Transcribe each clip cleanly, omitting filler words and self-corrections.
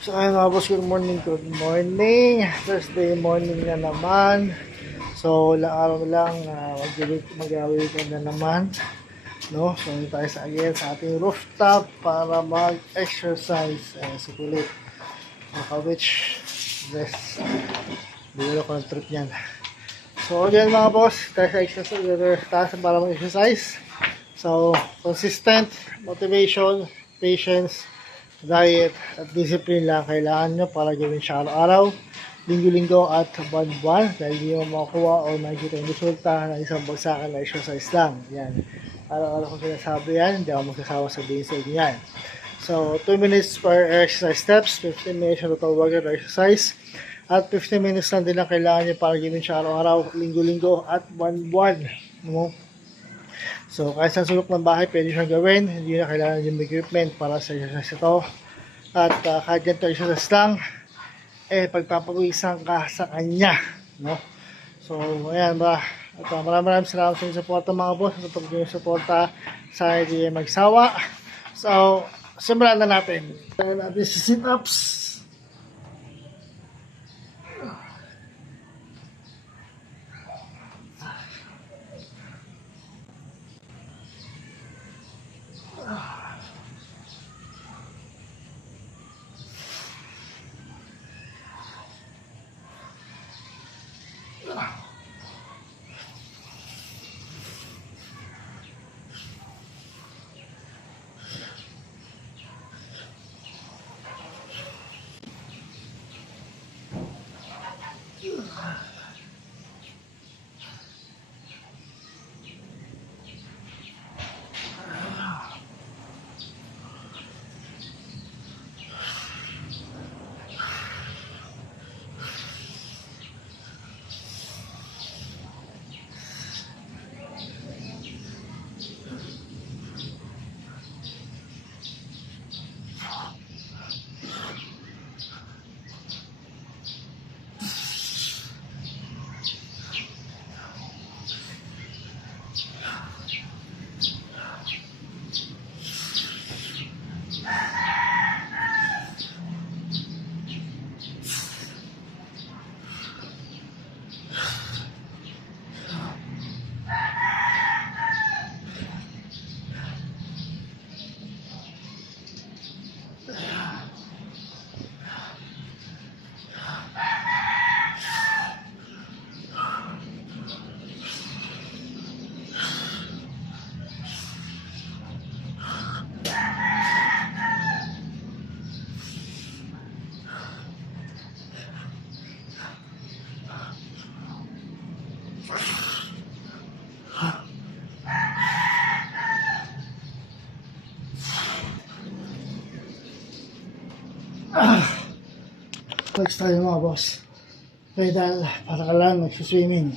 So ayun mga boss, good morning, good morning. Thursday morning na naman. So ilang araw lang mag-weekend na naman. No? So tayo sa ating rooftop para mag-exercise sa kulit. Which this bigyan ko ng trip niyan. So again mga boss, tayo sa exercise, tayo para mag-exercise. So consistent, motivation, patience, diet at discipline lang kailangan nyo para gawin siya araw-araw, linggo-linggo at buwan-buwan dahil hindi mo makukuha o makikita yung resulta ng isang bagsakan na exercise lang. Yan. Araw-araw ko sinasabi yan, hindi ako magsasawa sabihin sa inyo yan. So, 2 minutes per exercise steps, 15 minutes na total workout exercise, at 15 minutes lang din ang kailangan nyo para gawin siya araw-araw, linggo-linggo at buwan-buwan. No? So, kahit sa sulok ng bahay, pwede siyang gawin. Hindi na kailangan yung equipment para sa exercise ito. At kahit ganito exercise lang, pagpapawisan ka sa kanya. No? So, ayan ba. At maraming salamat sa inyong suporta mga boss. Sa pag-inyong suporta sa hindi magsawa. So, simulan na natin. Simulan natin sa sit-ups. Next tayo mga boss. Pedal, para ka lang nagsiswimming.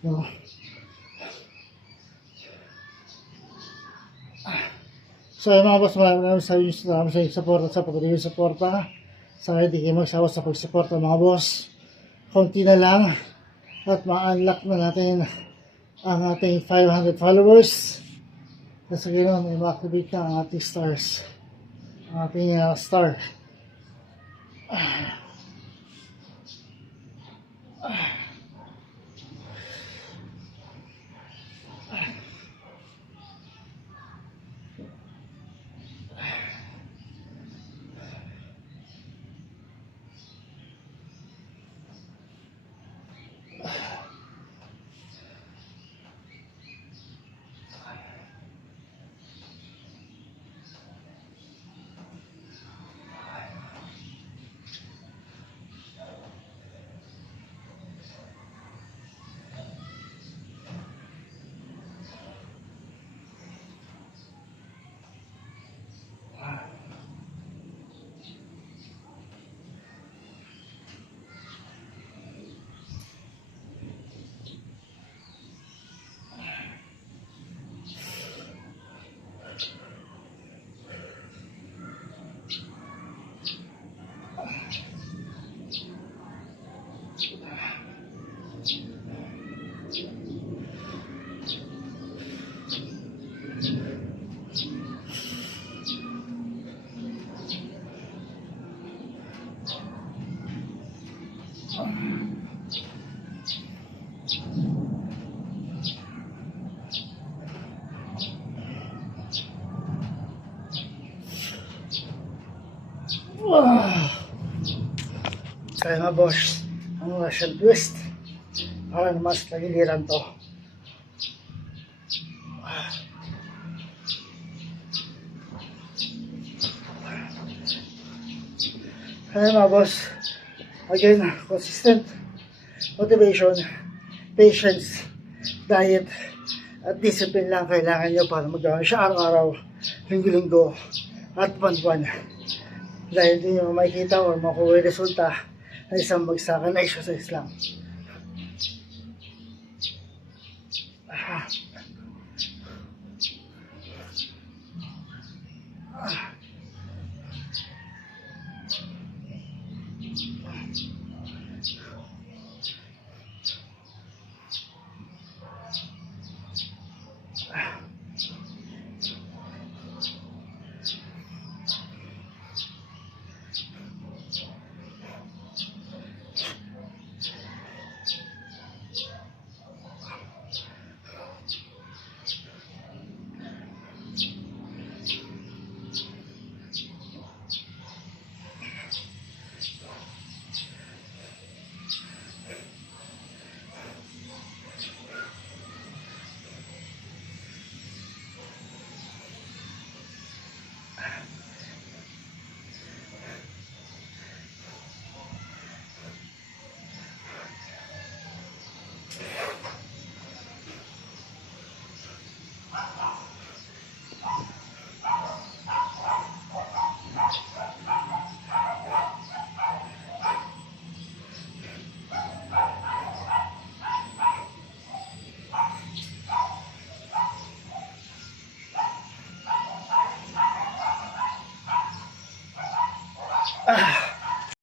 No? So yung mga boss, maraming sa inyo support sa pag-review suporta. Sa hindi kayo magsawa sa pag-suporta mga boss. Konti na lang at ma-unlock na natin ang ating 500 followers. Kasi ganoon, may ma-activate na ang ating stars. Ang ating star. Kaya nga boss, ang Russian twist. Para mas nagiliran to. Kaya nga boss, again, consistent motivation, patience, diet, at discipline lang kailangan nyo para magawa siya araw-araw, linggo-linggo, at buwan-buwan. Dahil hindi nyo makikita o makuha yung resulta na isang bagsakan na exercise lang.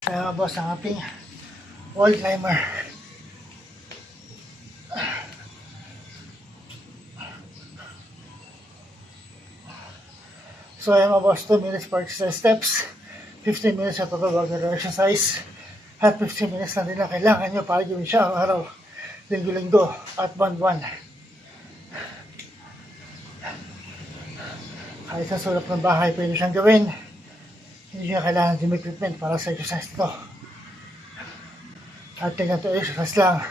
Kaya nga boss, ang ating wall climber. So ayan mga boss, 2 minutes per exercise steps, 15 minutes sa total regular exercise, at 15 minutes na din ang kailangan nyo para gawin siya araw-araw, linggo-linggo, at buwan-buwan. Kahit sa sulap ng bahay, pwede siyang gawin. Hindi siya kailangan gym equipment para sa exercise ito. At tingnan ito exercise lang,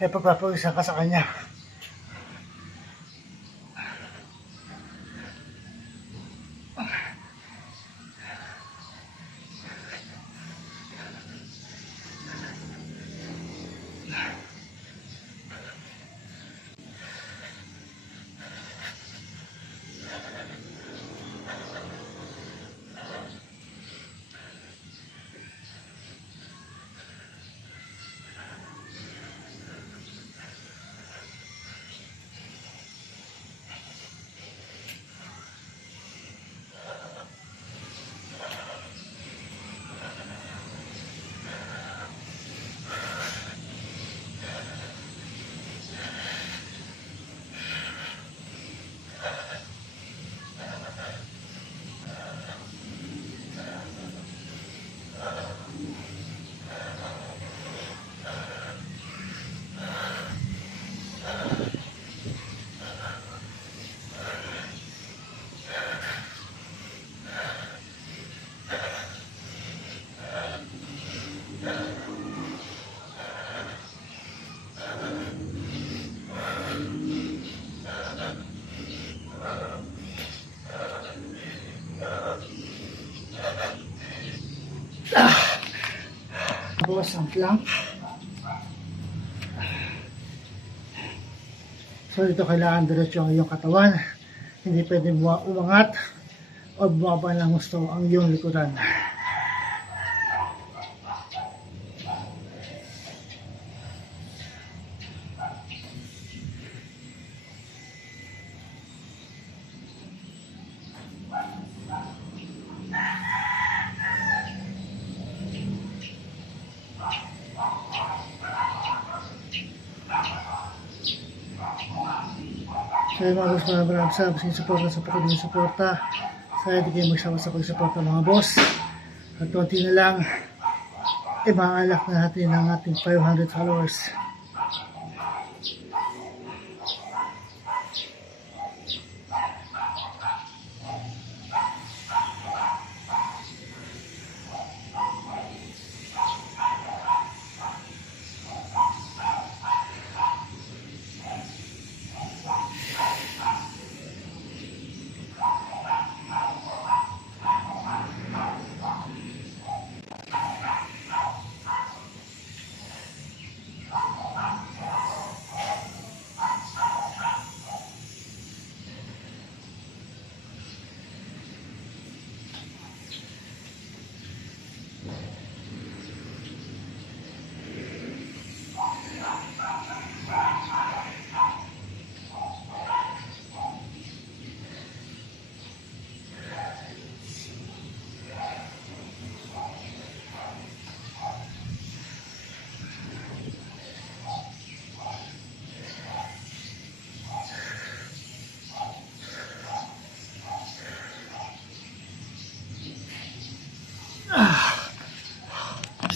ay pagpapawisan ka sa kanya. Boss, ang plank. So dito kailangan diretso ang iyong katawan. Hindi pwede umangat o bumaba ng gusto ang iyong likuran. So yung mga boss, maraming salamat sa suporta sa patuloy suporta. Sana hindi kayo magsawa sa pagsuporta mga boss. At konti na lang, Imaalak na natin ang ating 500 followers.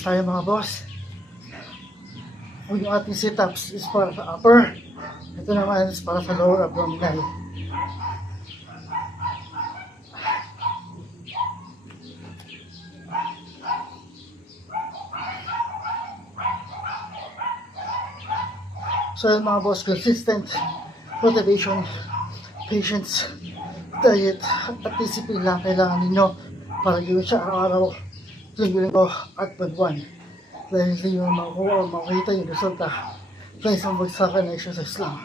Tapos tayo mga boss. Kung yung ating sit-ups is para sa upper, ito naman is para sa lower abdominal. So yun mga boss, consistent motivation, patience, diet, at discipline lang kailangan ninyo para gawin siya araw-araw, linggo-linggo at buwan. Dahil hindi nyo makuha o makita yung resulta sa isang bagsakan na exercise lang.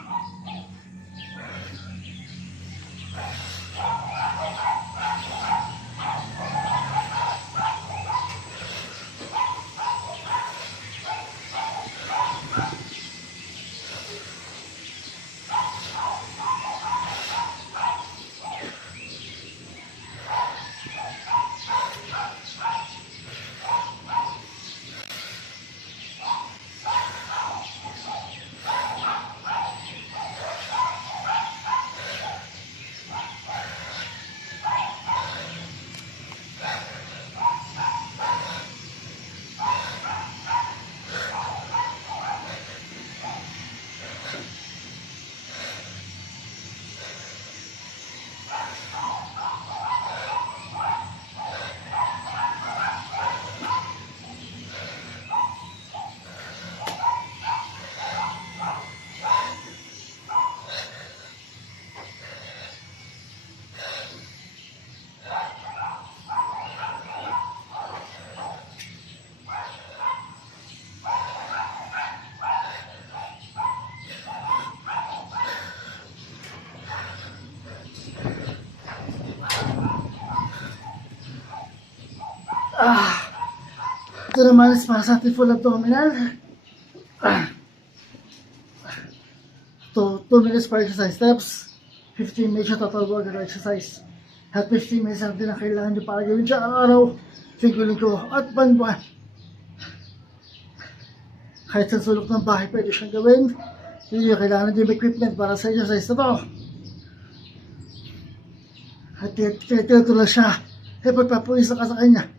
Ito naman is para sa ating full abdominal. 2 minutes per exercise steps, 15 minutes yung total work of exercise. At 15 minutes lang din ang kailangan nyo para gawin siya araw-araw, linggo-linggo at buwan-buwan. Kahit sa sulok ng bahay pwede siyang gawin. Hindi nyo kailangan yung equipment para sa exercise na to. At tinitilo lang siya, pagpapuwis na ka sa kanya.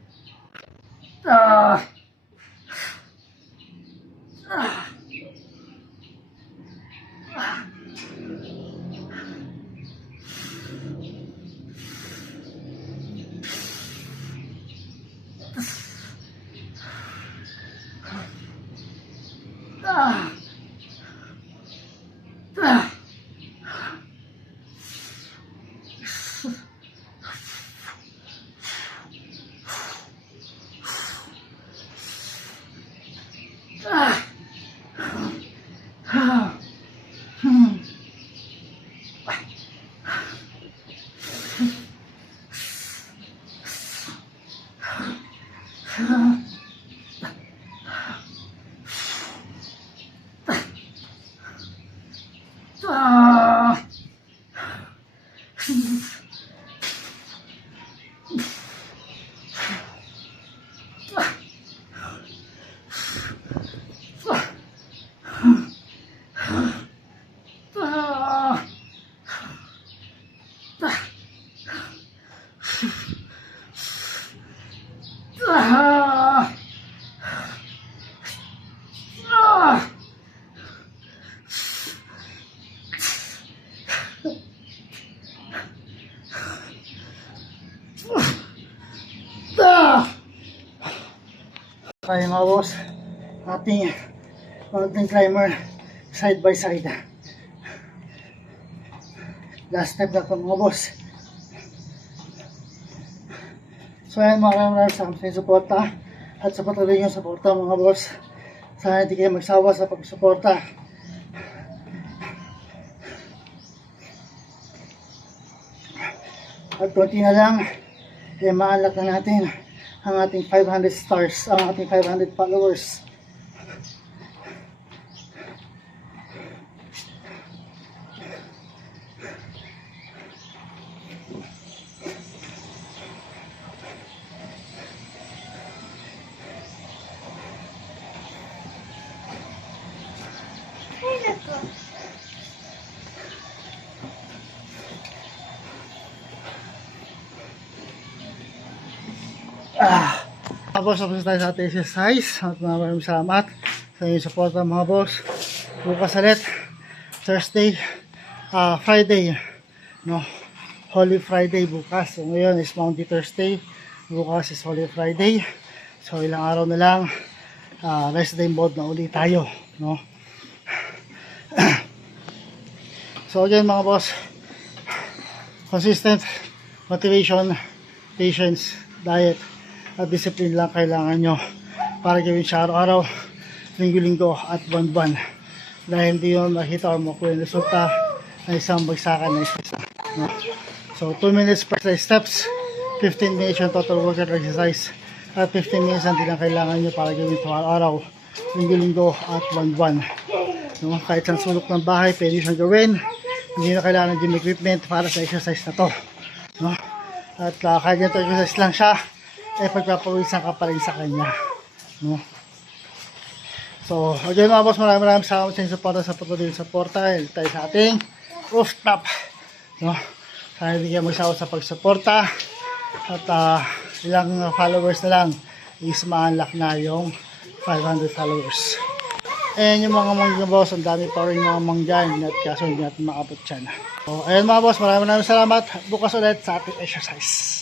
Kaya mga boss, ating mountain climber side by side. Last step na ito mga boss. So ayan, maraming sa aking suporta at sa patuloy niyong suporta mga boss. Sana hindi kayo magsawa sa pagsuporta. At konti na lang, ma-unlock na natin ang ating 500 stars, ang ating 500 followers. Tapos tayo sa ating exercise at maraming salamat sa inyong support mga boss. Bukas ulit Thursday, Friday, no, Holy Friday bukas. So ngayon is Maundy Thursday, bukas is Holy Friday. So ilang araw na lang, rest day mode na ulit tayo, no. So again mga boss, consistent motivation, patience, diet at discipline lang kailangan nyo para gawin siya araw-araw, linggo-linggo at buwan-buwan, dahil hindi nyo makita o makuha yung resulta ng isang bagsakan na isa. No? So 2 minutes per steps, 15 minutes yung total workout exercise, at 15 minutes ang lang kailangan nyo para gawin ito araw-araw, linggo-linggo at buwan-buwan. No? Kahit sa sulok ng bahay pwede siyang gawin, hindi na kailangan ng gym equipment para sa exercise na to, no? At kahit ganito exercise lang siya, pagpapawisan ka pa rin sa kanya, no? So again mga boss, maraming salamat sa inyong suporta, sa patuloy yung suporta tayo sa ating rooftop, no? Sana hindi kayo magsawa sa pagsuporta, at ilang followers na lang is ma-unlock na yung 500 followers. Ayan yung mga mangga boss, ang dami pa rin mga mangga at kaso hindi natin makapot dyan. So ayan mga boss, maraming salamat. Bukas ulit sa ating exercise.